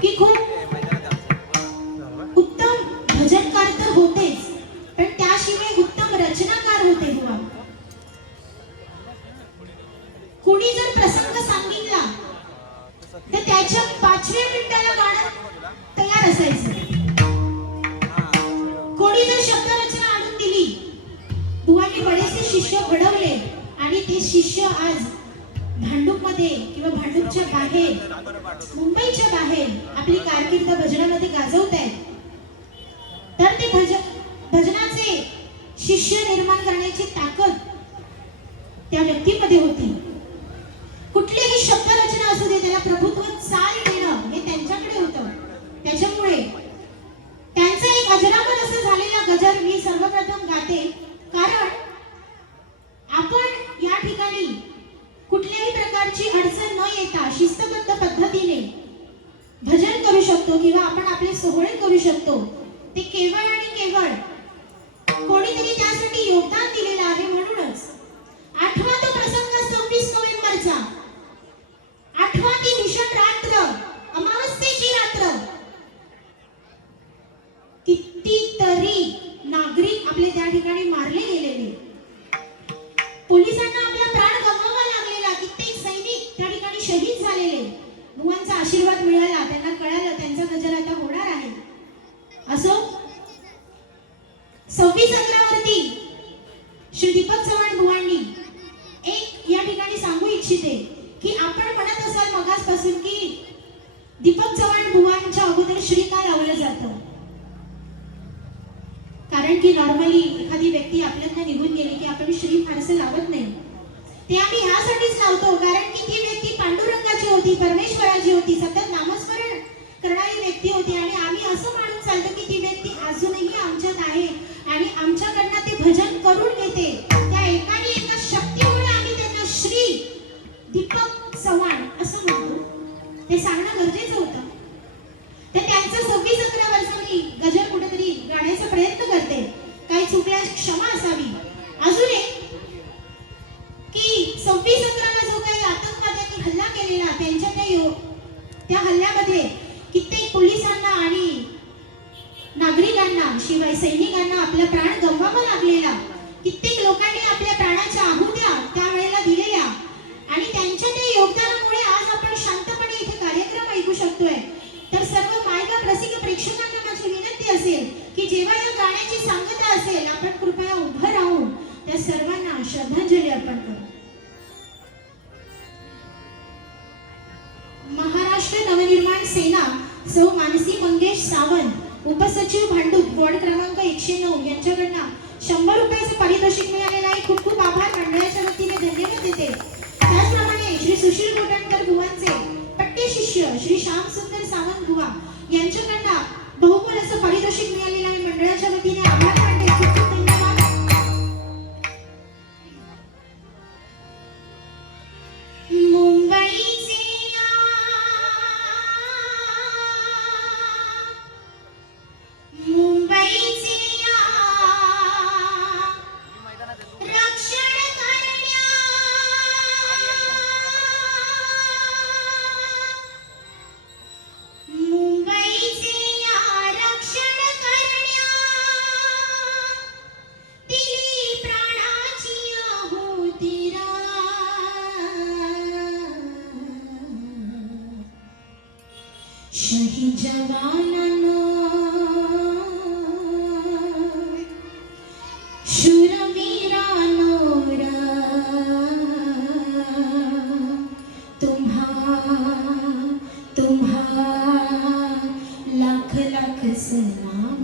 की खूप शिष्य निर्माण करण्याची ताकद त्या व्यक्तीमध्ये होती. कारण की नॉर्मली एखादी व्यक्ती आपल्यातनं निघून गेली की आपण श्री फारसे लावत नाही. ते आम्ही ह्यासाठीच लावतो कारण की ती व्यक्ती पांडुरंगाची होती परमेश्वराची होती सतत नामस्मरण करणारी व्यक्ती होती आणि आम्ही असं मानून चालतो की ती व्यक्ती अजूनही आमच्यात आहे आणि आमच्याकडनं ते भजन करून घेते. त्या एकाने एका शक्तीमुळे आम्ही त्यांना श्री दीपक चव्हाण असं म्हणतो. ते सांगणं गरजेचं होतं. तर त्यांचं सव्वीस अकरा वर्ष मी गजर काढायचा प्रयत्न करते. काही चुकल्यास क्षमा असावी. अजून एक की सव्वीस अकराला जो काही आतंकवाद्यांनी हल्ला केलेला त्यांच्या त्या यो- त्या हल्ल्यामध्ये कित्येक पोलिसांना आणि नागरिकांना शिवाय सैनिकांना आपला प्राण गमवावा लागलेला. कित्येक लोकांनी आपल्या प्राणाच्या आहुत्या त्यावेळेला दिलेल्या. आणि त्यांच्या त्या योगदानामुळे आज आपण शांतपणे इथे कार्यक्रम ऐकू शकतोय. तर सर्व मायका रसिक प्रेक्षकांना माझी विनंती असेल जेव्हा या गाण्याची सांगता असेल आपण कृपया उभं राहून त्या सर्वांना श्रद्धांजली अर्पण करू. महाराष्ट्र नवनिर्माण सेना सौ मानसी मंगेश सावंत उपसचिव भांडूप वॉर्ड क्रमांक एकशे नऊ यांच्याकडनं शंभर रुपयाचं पारितोषिक मिळालेलं आहे. खूप खूप आभार. मंडळाच्या वतीने धन्यवाद देते. त्याचप्रमाणे श्री सुशील गोटणकर बुवांचे पट्टे शिष्य श्री श्यामसुंदर सावंत बुवा यांच्याकडनं बहुमोलाचं पारितोषिक मिळालेलं आहे मंडळाच्या वतीने. लाख लाख सलाम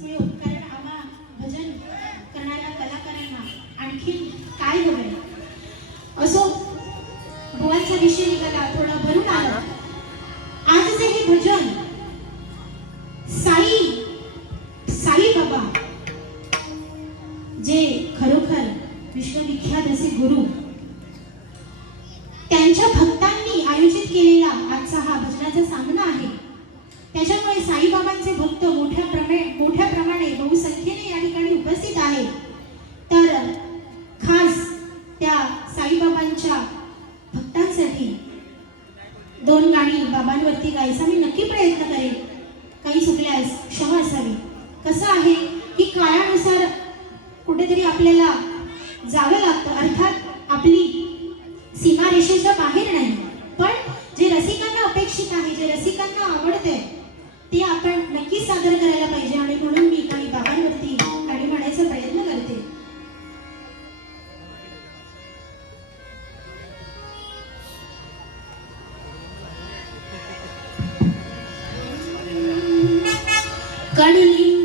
milk दोन गाणी बाबांवरती गायचा मी नक्की प्रयत्न கணிலின்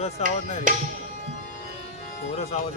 पोरं सावध नाही रे. पोरं सावध